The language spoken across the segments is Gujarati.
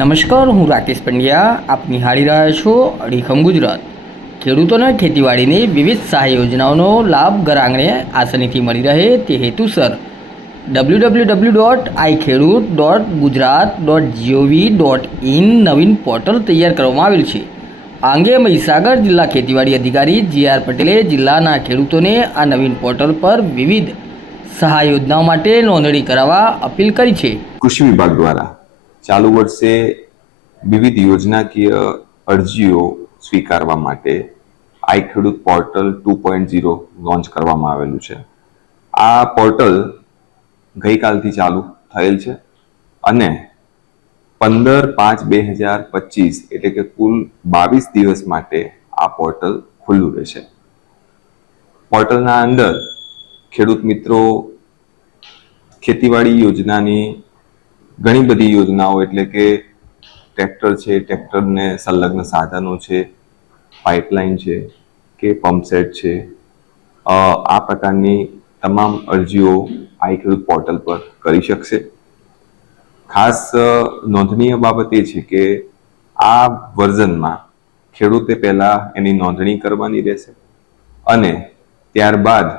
નમસ્કાર, હું રાકેશ પંડ્યા. આપ નિહાળી રહ્યા છો અડીખમ ગુજરાત. ખેડૂતોને ખેતીવાડીની વિવિધ સહાય યોજનાઓનો લાભ ઘર આંગણે આસાનીથી મળી રહે તે હેતુસર W W W dot i Khedut dot Gujarat dot G O V dot in Navin portal તૈયાર કરવામાં આવેલ છે. આ અંગે મહીસાગર જિલ્લા ખેતીવાડી અધિકારી જી આર પટેલે જિલ્લાના ખેડૂતોને આ નવીન પોર્ટલ પર વિવિધ સહાય યોજનાઓ માટે નોંધણી કરાવવા અપીલ કરી છે. કૃષિ વિભાગ દ્વારા ચાલુ વર્ષે વિવિધ યોજનાકીય અરજીઓ સ્વીકારવા માટે i Khedut portal two point zero launch કરવામાં આવેલું છે. આ પોર્ટલ ગઈકાલથી ચાલુ થયેલ છે અને પંદર પાંચ બે હજાર પચીસ એટલે કે કુલ બાવીસ દિવસ માટે આ પોર્ટલ ખુલ્લું રહેશે. પોર્ટલના અંદર ખેડૂત મિત્રો ખેતીવાડી યોજનાની ઘણી બધી યોજનાઓ એટલે કે ટ્રેક્ટર છે, ટ્રેક્ટરને સંલગ્ન સાધનો છે, પાઇપલાઇન છે કે પંપસેટ છે. આ પ્રકારની તમામ અરજીઓ આઈ ખેડૂત પોર્ટલ પર કરી શકશે. ખાસ નોંધનીય બાબત એ છે કે આ વર્ઝનમાં ખેડૂતે પહેલાં એની નોંધણી કરવાની રહેશે અને ત્યારબાદ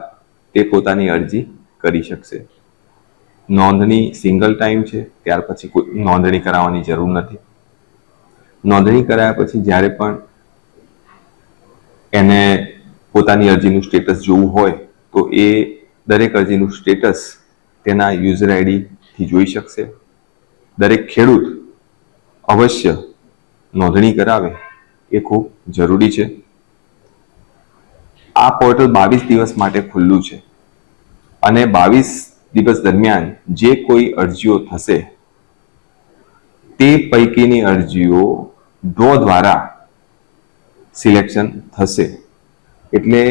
તે પોતાની અરજી કરી શકશે. નોંધણી સિંગલ ટાઈમ છે, ત્યાર પછી કોઈ નોંધણી કરાવવાની જરૂર નથી. નોંધણી કરાયા પછી જ્યારે પણ એને પોતાની અરજીનું સ્ટેટસ જોવું હોય, તો એ દરેક અરજીનું સ્ટેટસ તેના યુઝર આઈડીથી જોઈ શકશે. દરેક ખેડૂત અવશ્ય નોંધણી કરાવે એ ખૂબ જરૂરી છે. આ પોર્ટલ બાવીસ દિવસ માટે ખુલ્લું છે. અને બાવીસ દિવસ દરમિયાન જે કોઈ અરજીઓ થશે, તે પૈકીની અરજીઓ ડ્રો દ્વારા સિલેક્શન થશે. એટલે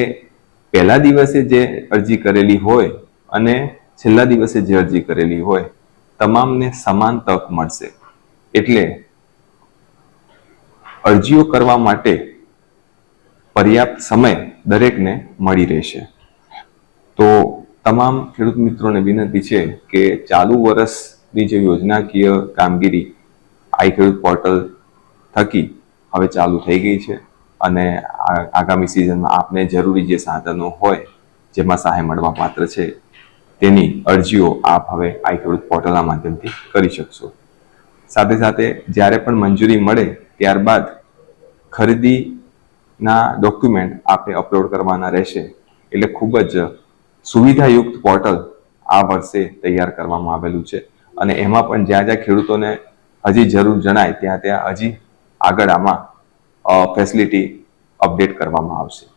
પહેલા દિવસે જે અરજી કરેલી હોય અને છેલ્લા દિવસે જે અરજી કરેલી હોય, તમામને સમાન તક મળશે. એટલે અરજીઓ કરવા માટે પર્યાપ્ત સમય દરેકને મળી રહેશે. તો તમામ ખેડૂત મિત્રોને વિનંતી છે કે ચાલુ વર્ષની જે યોજનાકીય કામગીરી આઈ ખેડૂત પોર્ટલ થકી હવે ચાલુ થઈ ગઈ છે અને આગામી સિઝનમાં આપને જરૂરી જે સાધનો હોય, જેમાં સહાય મળવા પાત્ર છે, તેની અરજીઓ આપ હવે આઈ ખેડૂત પોર્ટલના માધ્યમથી કરી શકશો. સાથે સાથે જ્યારે પણ મંજૂરી મળે ત્યારબાદ ખરીદીના ડોક્યુમેન્ટ આપણે અપલોડ કરવાના રહેશે, એટલે ખૂબ જ સુવિધાયુક્ત પોર્ટલ આ વર્ષે તૈયાર કરવામાં આવેલું છે. અને એમાં પણ જ્યાં જ્યાં ખેડૂતોને હજી જરૂર જણાય, ત્યાં ત્યાં હજી આગળ આમાં ફેસિલિટી અપડેટ કરવામાં આવશે.